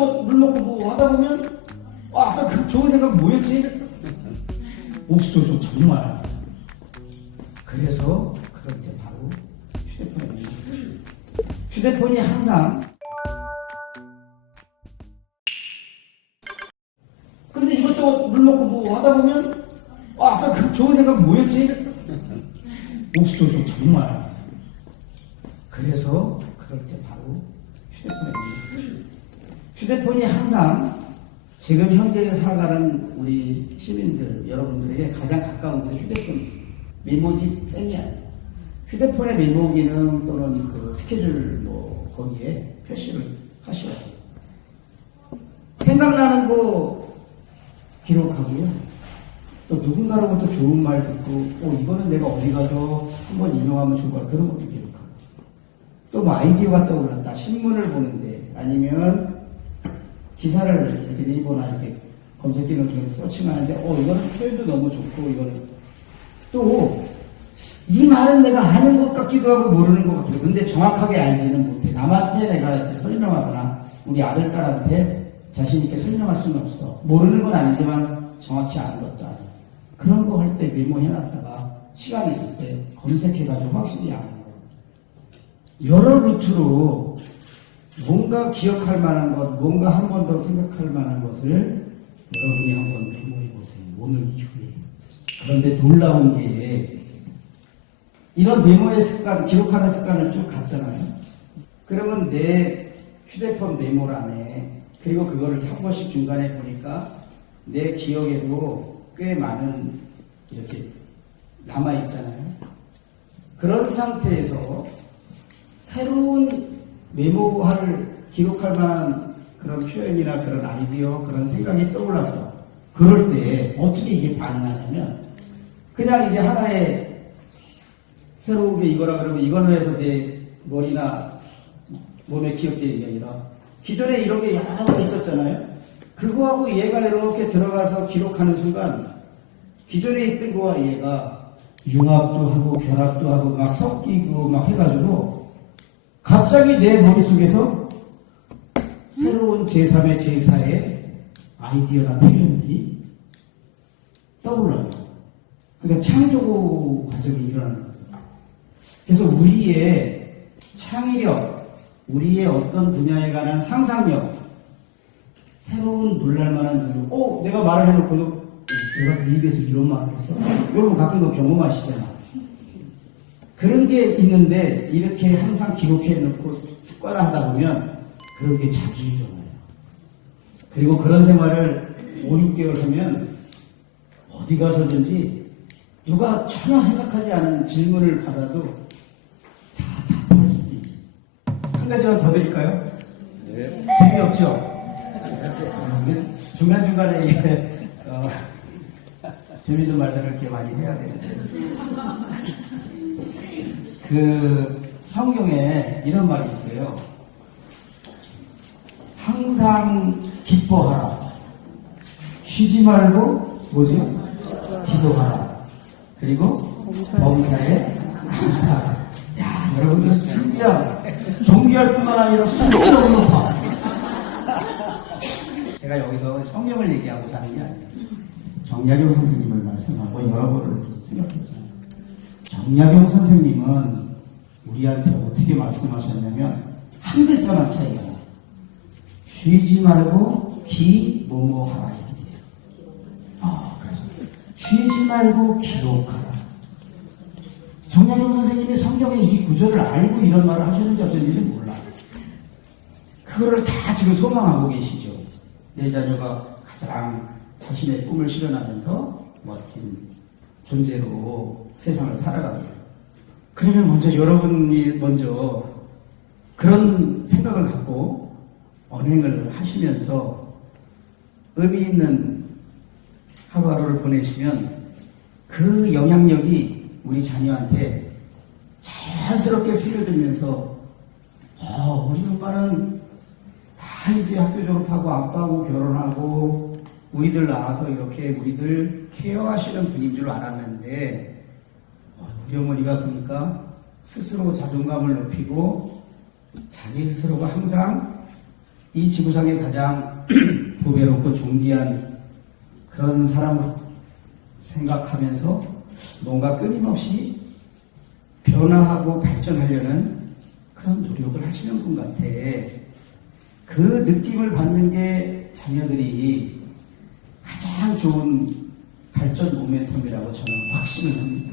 이것저것 물 먹고 뭐 하다 보면 아, 아까 그 좋은 생각 뭐였지? 없어져 정말. 그래서 그럴 때 바로 휴대폰에 휴대폰이 항상 근데 이것저것 물 먹고 뭐 하다 보면 아, 아까 그 좋은 생각 뭐였지? 없어져 정말. 그래서 그럴 때 바로 휴대폰에 휴대폰이 항상 지금 현재 살아가는 우리 시민들 여러분들에게 가장 가까운 곳에 휴대폰이 있습니다. 메모지 펜이 아니에요. 휴대폰의 메모 기능 또는 그 스케줄 뭐 거기에 표시를 하셔야 돼요. 생각나는 거 기록하고요. 또 누군가로부터 좋은 말 듣고, 어, 이거는 내가 어디 가서 한번 인용하면 좋을 것 같아. 그런 것도 기록하고. 또 뭐 아이디어가 떠올랐다. 신문을 보는데, 아니면 기사를 이렇게 네이버나 이렇게 검색 기능을 통해서 서칭하는데, 어, 이거는 표현도 너무 좋고, 이거는 또, 이 말은 내가 아는 것 같기도 하고 모르는 것 같기도 하고, 근데 정확하게 알지는 못해. 남한테 내가 이렇게 설명하거나, 우리 아들 딸한테 자신있게 설명할 수는 없어. 모르는 건 아니지만 정확히 아는 것도 아니고. 그런 거 할 때 메모해놨다가 시간 있을 때 검색해가지고 확실히 아는 거. 여러 루트로 뭔가 기억할 만한 것, 뭔가 한 번 더 생각할 만한 것을 여러분이 한번 메모해 보세요. 오늘 이후에. 그런데 놀라운 게 이런 메모의 습관, 기록하는 습관을 쭉 갔잖아요. 그러면 내 휴대폰 메모란에 그리고 그거를 한 번씩 중간에 보니까 내 기억에도 꽤 많은 이렇게 남아 있잖아요. 그런 상태에서 새로운 메모할 기록할 만한 그런 표현이나 그런 아이디어 그런 생각이 떠올랐어. 그럴 때 어떻게 이게 반응하냐면 그냥 이게 하나의 새로운 게 이거라 그러면 이걸로 해서 내 머리나 몸에 기억되는 게 아니라 기존에 이런 게 여러 개 있었잖아요. 그거하고 얘가 이렇게 들어가서 기록하는 순간 기존에 있던 거와 얘가 융합도 하고 결합도 하고 막 섞이고 막 해가지고 갑자기 내 머릿속에서 새로운 제3의 제4의 아이디어나 표현들이 떠올라요. 그러니까 창조 과정이 일어나는 거예요. 그래서 우리의 창의력, 우리의 어떤 분야에 관한 상상력, 새로운 놀랄만한 능력. 어, 내가 말을 해놓고도 내가 네 입에서 이런 말을 했어. 여러분 가끔 그 경험하시잖아. 그런 게 있는데 이렇게 항상 기록해 놓고 습관화 하다 보면 그런 게 자주 일어나요. 그리고 그런 생활을 5, 6개월 하면 어디 가서든지 누가 전혀 생각하지 않은 질문을 받아도 다 답할 수도 있어. 한 가지만 더 드릴까요? 재미없죠? 아, 중간중간에 이게, 어, 재미있는 말들을 이렇게 많이 해야 되는데. 그, 성경에 이런 말이 있어요. 항상 기뻐하라. 쉬지 말고, 뭐죠? 기도하라. 그리고 범사에 감사하라. 야, 여러분들 진짜 존귀할 뿐만 아니라 수준으로 높아. 제가 여기서 성경을 얘기하고자 하는 게 아니에요. 정약용 선생님을 말씀하고 여러분을 생각해보잖아요. 정약용 선생님은 우리한테 어떻게 말씀하셨냐면 한 글자만 차이가 나요. 쉬지 말고 기 뭐뭐 하라 이렇게 돼 있어요. 아, 그래. 쉬지 말고 기록하라. 정약용 선생님이 성경의 이 구절을 알고 이런 말을 하셨는지 어쩐지는 몰라. 그거를 다 지금 소망하고 계시죠. 내 자녀가 가장 자신의 꿈을 실현하면서 멋진 존재로 세상을 살아가게. 그러면 먼저 여러분이 먼저 그런 생각을 갖고 언행을 하시면서 의미 있는 하루하루를 보내시면 그 영향력이 우리 자녀한테 자연스럽게 스며들면서 어, 우리 엄마는 다 이제 학교 졸업하고 아빠하고 결혼하고 우리들 낳아서 이렇게 우리들 케어하시는 분인 줄 알았는데 어, 우리 어머니가 보니까 스스로 자존감을 높이고 자기 스스로가 항상 이 지구상에 가장 보배롭고 존귀한 그런 사람으로 생각하면서 뭔가 끊임없이 변화하고 발전하려는 그런 노력을 하시는 분 같아. 그 느낌을 받는 게 자녀들이 가장 좋은 발전 모멘텀이라고 저는 확신을 합니다.